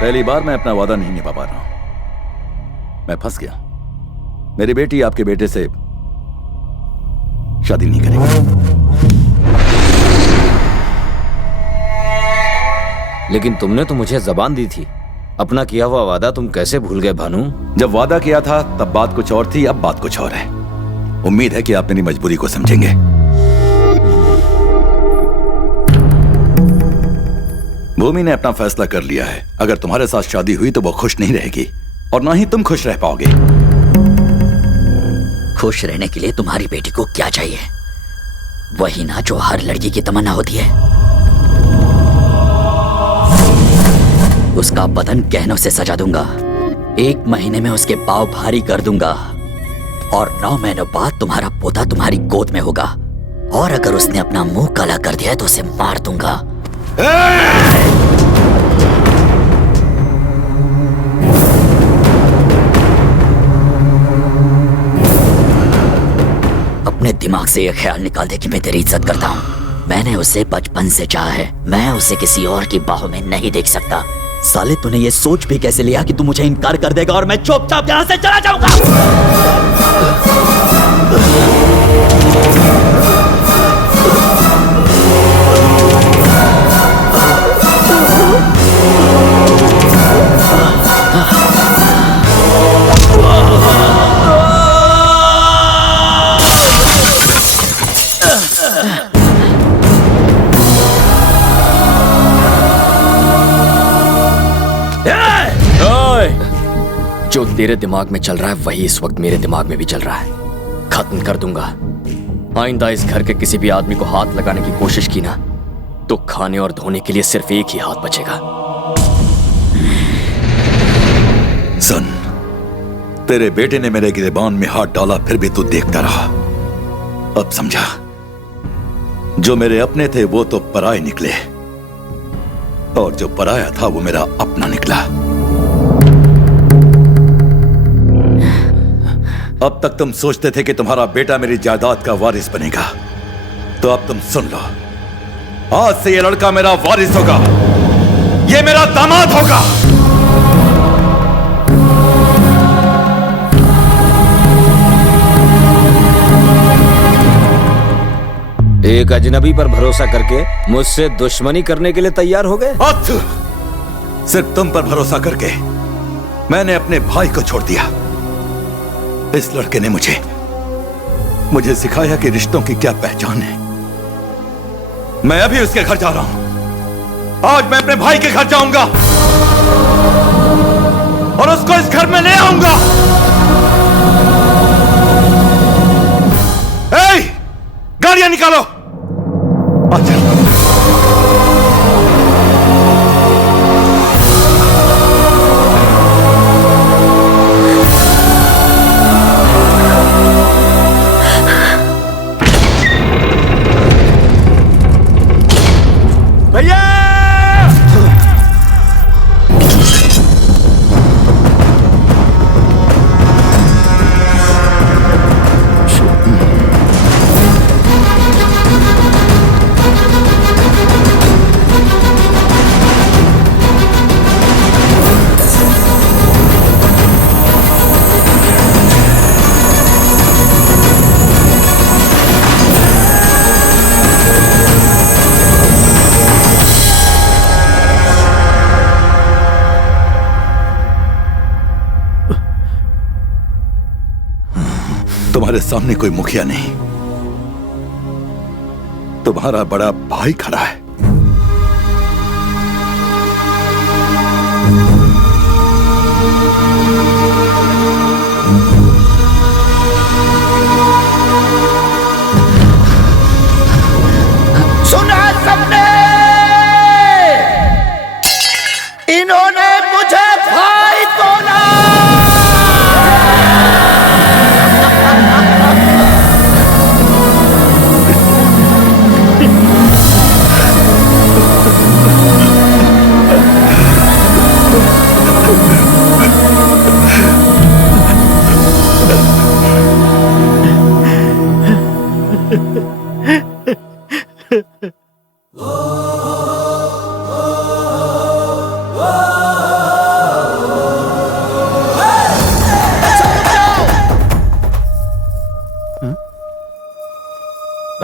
पहली बार मैं अपना वादा नहीं निभा पा रहा हूं। मैं फंस गया। मेरी बेटी आपके बेटे से शादी नहीं करेगी। लेकिन तुमने तो मुझे जबान दी थी। अपना किया हुआ वादा तुम कैसे भूल गए भानु? जब वादा किया था तब बात कुछ और थी, अब बात कुछ और है। उम्मीद है कि आप मेरी मजबूरी को समझेंगे। भूमि ने अपना फैसला कर लिया है। अगर तुम्हारे साथ शादी हुई तो वो खुश नहीं रहेगी और ना ही तुम खुश रह पाओगे। खुश रहने के लिए तुम्हारी बेटी को क्या चाहिए? वही ना जो हर लड़की की तमन्ना होती है। उसका बदन गहनों से सजा दूंगा, 1 महीने में उसके पाँव भारी कर दूंगा और 9 महीनों बाद तुम्हारा पोता तुम्हारी गोद में होगा। और अगर उसने अपना मुंह काला कर दिया तो उसे मार दूंगा। अपने दिमाग से यह ख्याल निकाल दे कि मैं तेरी इज्जत करता हूँ। मैंने उसे बचपन से चाहा है। मैं उसे किसी और की बाहों में नहीं देख सकता। साले तूने ये सोच भी कैसे लिया कि तू मुझे इनकार कर देगा और मैं चुपचाप यहां से चला जाऊंगा? जो तेरे दिमाग में चल रहा है वही इस वक्त मेरे दिमाग में भी चल रहा है। खत्म कर दूंगा। आइंदा इस घर के किसी भी आदमी को हाथ लगाने की कोशिश की ना तो खाने और धोने के लिए सिर्फ एक ही हाथ बचेगा। सुन, तेरे बेटे ने मेरे गिरेबान में हाथ डाला फिर भी तू देखता रहा। अब समझा, जो मेरे अपने थे वो तो पराये निकले और जो पराया था वो मेरा अपना निकला। अब तक तुम सोचते थे कि तुम्हारा बेटा मेरी जायदाद का वारिस बनेगा, तो अब तुम सुन लो, आज से ये लड़का मेरा वारिस होगा। ये मेरा दामाद होगा। एक अजनबी पर भरोसा करके मुझसे दुश्मनी करने के लिए तैयार हो गए? सिर्फ तुम पर भरोसा करके मैंने अपने भाई को छोड़ दिया। इस लड़के ने मुझे सिखाया कि रिश्तों की क्या पहचान है। मैं अभी उसके घर जा रहा हूं। आज मैं अपने भाई के घर जाऊंगा और उसको इस घर में ले आऊंगा। गाड़ियां निकालो। अच्छा। तुम्हारे सामने कोई मुखिया नहीं, तुम्हारा बड़ा भाई खड़ा है। सुना सबने? इन्होंने मुझे भाई बोला।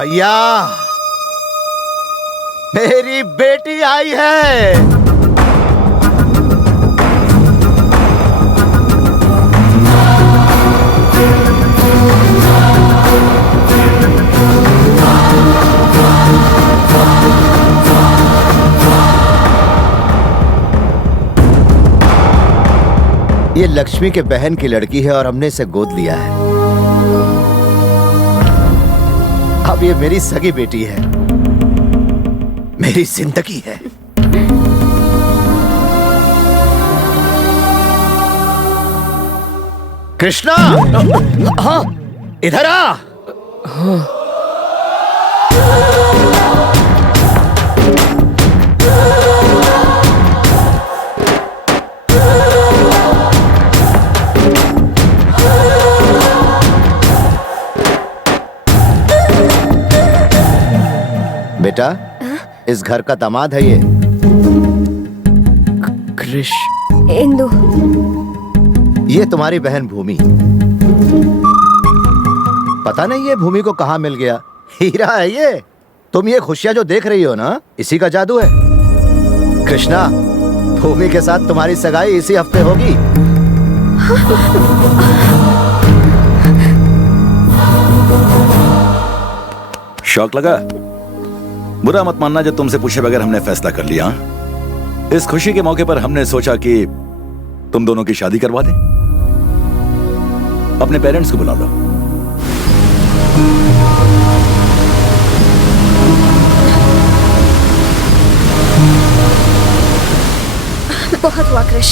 भैया, मेरी बेटी आई है। ये लक्ष्मी के बहन की लड़की है और हमने इसे गोद लिया है। अब ये मेरी सगी बेटी है, मेरी जिंदगी है। कृष्णा, हाँ इधर आ। बेटा, इस घर का दामाद है ये। कृष, इंदु, ये तुम्हारी बहन भूमि। पता नहीं ये भूमि को कहाँ मिल गया। हीरा है ये। तुम ये खुशियां जो देख रही हो ना, इसी का जादू है। कृष्णा, भूमि के साथ तुम्हारी सगाई इसी हफ्ते होगी। शौक लगा? बुरा मत मानना जब तुमसे पूछे बगैर हमने फैसला कर लिया। इस खुशी के मौके पर हमने सोचा कि तुम दोनों की शादी करवा दें। अपने पेरेंट्स को बुला लो। बहुत हुआ कृष।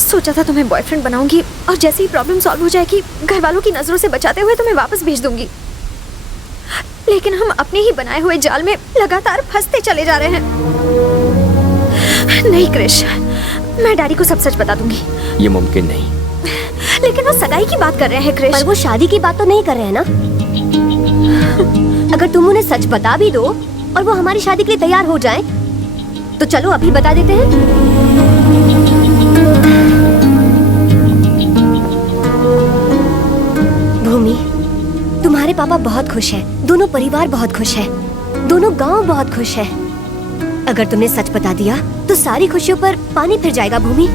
सोचा था तुम्हें बॉयफ्रेंड बनाऊंगी और जैसे ही प्रॉब्लम सॉल्व हो जाएगी घर वालों की नजरों से बचाते हुए तुम्हें वापस भेज दूंगी, लेकिन हम अपने ही बनाए हुए जाल में लगातार फंसते चले जा रहे हैं। नहीं कृष, मैं डैडी को सब सच बता दूंगी। ये मुमकिन नहीं। लेकिन वो सगाई की बात कर रहे हैं कृष। पर वो शादी की बात तो नहीं कर रहे हैं ना। अगर तुम उन्हें सच बता भी दो और वो हमारी शादी के लिए तैयार हो जाएं, तो चलो अभी बता देते हैं। भूमि, तुम्हारे पापा बहुत खुश हैं, दोनों परिवार बहुत खुश है, दोनों गांव बहुत खुश है। अगर तुमने सच बता दिया तो सारी खुशियों पर पानी फिर जाएगा। भूमि,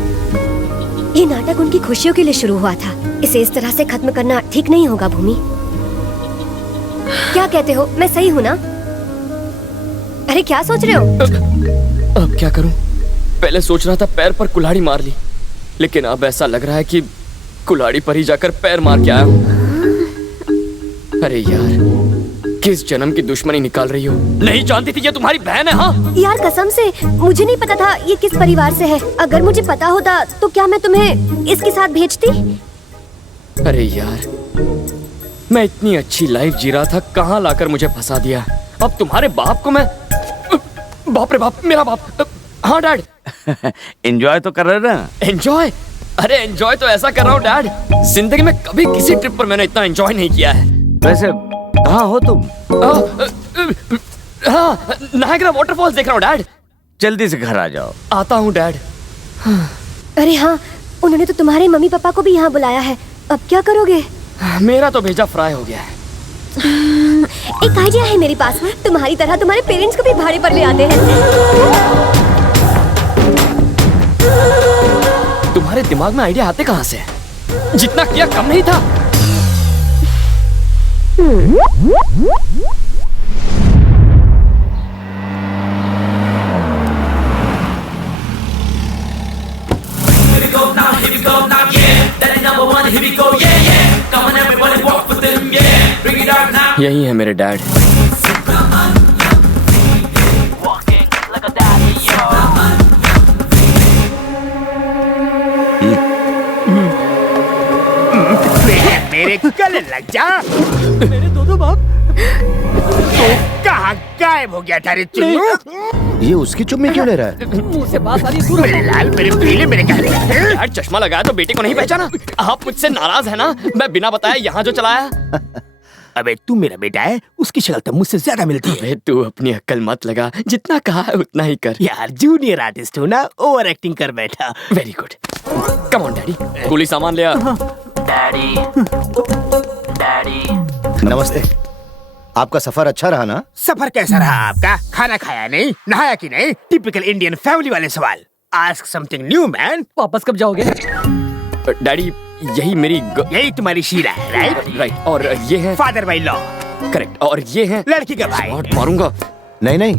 ये नाटक उनकी खुशियों के लिए शुरू हुआ था, इसे इस तरह से खत्म करना ठीक नहीं होगा। भूमि, क्या कहते हो? मैं सही हूँ ना? अरे क्या सोच रहे हो? अब क्या करूं? पहले सोच रहा था पैर पर कुल्हाड़ी मार ली, लेकिन अब ऐसा लग रहा है कि कुल्हाड़ी पर ही जाकर पैर मार के आया हूं। अरे यार, किस जन्म की दुश्मनी निकाल रही हो? नहीं जानती थी ये तुम्हारी बहन है। हाँ यार कसम से मुझे नहीं पता था ये किस परिवार से है। अगर मुझे पता होता तो क्या मैं तुम्हें इसके साथ भेजती? अरे यार, मैं इतनी अच्छी लाइफ जी रहा था, कहाँ लाकर मुझे फंसा दिया। अब तुम्हारे बाप को मैं, बाप रे बाप, मेरा बाप। हाँ डैड। एंजॉय तो कर रहे ना? एंजॉय? अरे एंजॉय तो ऐसा कर रहा हूँ डैड, जिंदगी में कभी किसी ट्रिप पर मैंने इतना एंजॉय नहीं किया है। वैसे कहाँ हो तुम? हाँ, नायग्रा वाटरफॉल्स देख रहा हूँ डैड। जल्दी से घर आ जाओ। आता हूँ डैड। अरे हाँ, उन्होंने तो तुम्हारे मम्मी पापा को भी यहाँ बुलाया है। अब क्या करोगे? मेरा तो भेजा फ्राई हो गया है। एक आइडिया है मेरे पास। तुम्हारी तरह तुम्हारे पेरेंट्स को भी भाड़े पर ले आते हैं। तुम्हारे दिमाग में आइडिया आते कहाँ से? जितना किया कम नहीं था। यही है मेरे डैड। मेरे गले लग जा। मेरे दो बाप। तो कहाँ गायब हो गया था रे चुन्नू? ये उसकी चुम्मी क्यों ले रहा है? मुंह से बात आ रही है। मेरे लाल, मेरे पीले, मेरे काले। यार चश्मा लगाया तो बेटे को नहीं पहचाना? आप मुझसे नाराज है ना? मैं बिना बताए यहाँ जो चलाया। अबे तू मेरा बेटा है, उसकी शक्ल तो मुझसे ज्यादा मिलती है। अबे तू अपनी अक्ल मत लगा, जितना कहा है उतना ही कर। यार जूनियर आर्टिस्ट हो ना, ओवर एक्टिंग कर बैठा। Very good. Come on daddy, गोली सामान ले आ। डैडी डैडी नमस्ते। आपका सफर अच्छा रहा ना? सफर कैसा रहा आपका? खाना खाया नहीं, नहाया कि नहीं? टिपिकल इंडियन फैमिली वाले सवाल। Ask something new man. वापस कब जाओगे? डैडी, यही मेरी यही तुम्हारी शीला है, राइट? राइट। और ये है फादर बाई लॉ। करेक्ट। और ये है लड़की का भाई। मारूंगा। नहीं नहीं,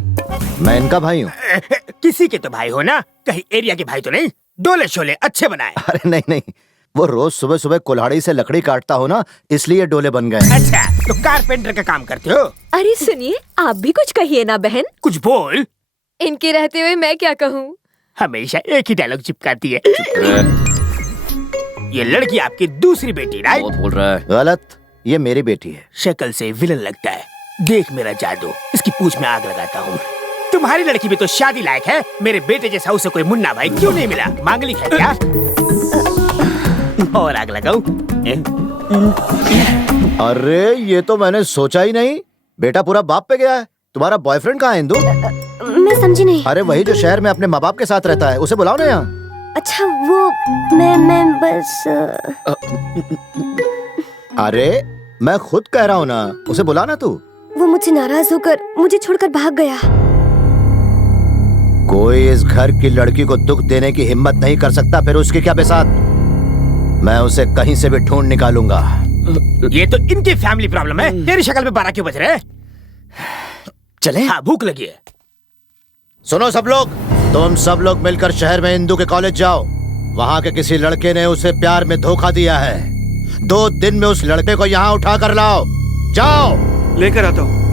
मैं इनका भाई हूँ। किसी के तो भाई हो ना, कहीं एरिया के भाई तो नहीं? डोले शोले अच्छे बनाए। अरे नहीं नहीं, वो रोज सुबह सुबह कुल्हाड़ी से लकड़ी काटता हो ना, इसलिए डोले बन गए। अच्छा, तो कारपेंटर का काम करते हो? अरे सुनिए, आप भी कुछ कहिए ना बहन। कुछ बोल। इनके रहते हुए मैं क्या कहूँ? हमेशा एक ही डायलॉग चिपकाती है। ये लड़की आपकी दूसरी बेटी, राइट? बहुत बोल रहा है। गलत, ये मेरी बेटी है। शक्ल से विलन लगता है। देख मेरा जादू, इसकी पूंछ में आग लगाता हूँ। तुम्हारी लड़की भी तो शादी लायक है। मेरे बेटे जैसा उसे कोई मुन्ना भाई क्यों नहीं मिला? मांगलिक है क्या? और आग लगाऊं? अरे ये तो मैंने सोचा ही नहीं। बेटा पूरा बाप पे गया है। तुम्हारा बॉयफ्रेंड कहाँ है इंदु? मैं समझी नहीं। अरे वही जो शहर में अपने माँ बाप के साथ रहता है, उसे बुलाओ ना यहाँ। अच्छा वो मैं बस अरे मैं खुद कह रहा हूँ ना, उसे बुला ना तू। वो मुझसे नाराज होकर मुझे छोड़कर भाग गया। कोई इस घर की लड़की को दुख देने की हिम्मत नहीं कर सकता, फिर उसके क्या बेसात। मैं उसे कहीं से भी ढूंढ निकालूंगा। ये तो इनकी फैमिली प्रॉब्लम है। तेरी शक्ल पे 12 क्यों बज रहे? चले? हाँ, भूख लगी है। सुनो सब लोग, तुम सब लोग मिलकर शहर में इंदु के कॉलेज जाओ। वहाँ के किसी लड़के ने उसे प्यार में धोखा दिया है। 2 दिन में उस लड़के को यहाँ उठा कर लाओ। जाओ। लेकर आता हूँ।